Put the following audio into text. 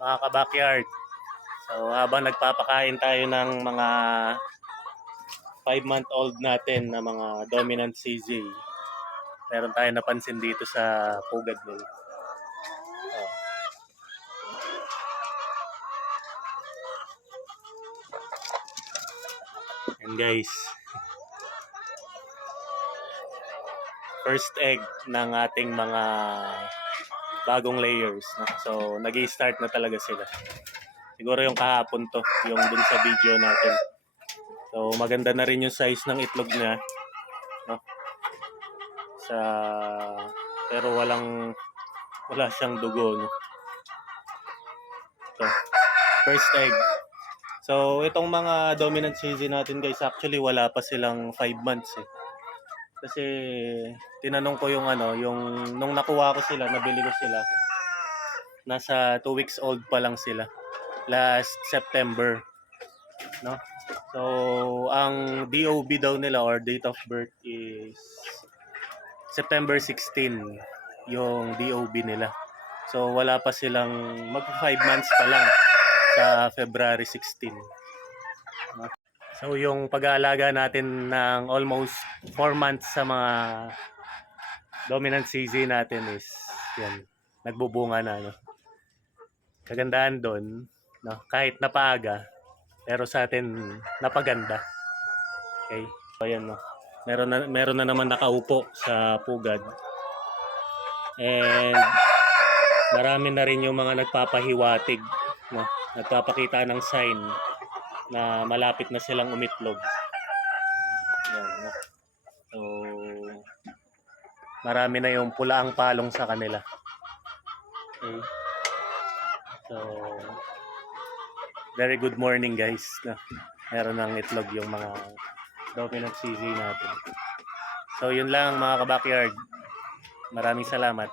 mga ka-backyard. So habang nagpapakain tayo ng mga 5-month-old natin na mga dominant CZ, meron tayo napansin dito sa pugad nila. Oh. And guys, first egg ng ating mga bagong layers. No? So nag-i-start na talaga sila. Siguro yung kahapon to, yung dun sa video natin. So maganda na rin yung size ng itlog niya. No? Pero wala siyang dugo. No? So, first egg. So itong mga dominant CZ natin guys, actually wala pa silang 5 months eh. Kasi tinanong ko yung nung nakuha ko sila, nabili ko sila, nasa 2 weeks old pa lang sila last September, no? So ang DOB daw nila or date of birth is September 16 yung DOB nila. So wala pa silang mag 5 months pa lang sa February 16. No? So yung pag-aalaga natin ng almost 4 months sa mga dominant CZ natin is yan, nagbubunga na, no? Kagandahan doon, no? Kahit napaaga, pero sa atin napaganda. Okay? So ayan, no? Meron na naman nakaupo sa pugad. And marami na rin yung mga nagpapahiwatig, no? Nagpapakita ng sign na malapit na silang umitlog. Yan, no? So marami na yung pulaang palong sa kanila. Okay. So very good morning guys. No? Meron ng itlog yung mga dominant CZ natin. So yun lang mga ka-backyard. Maraming salamat.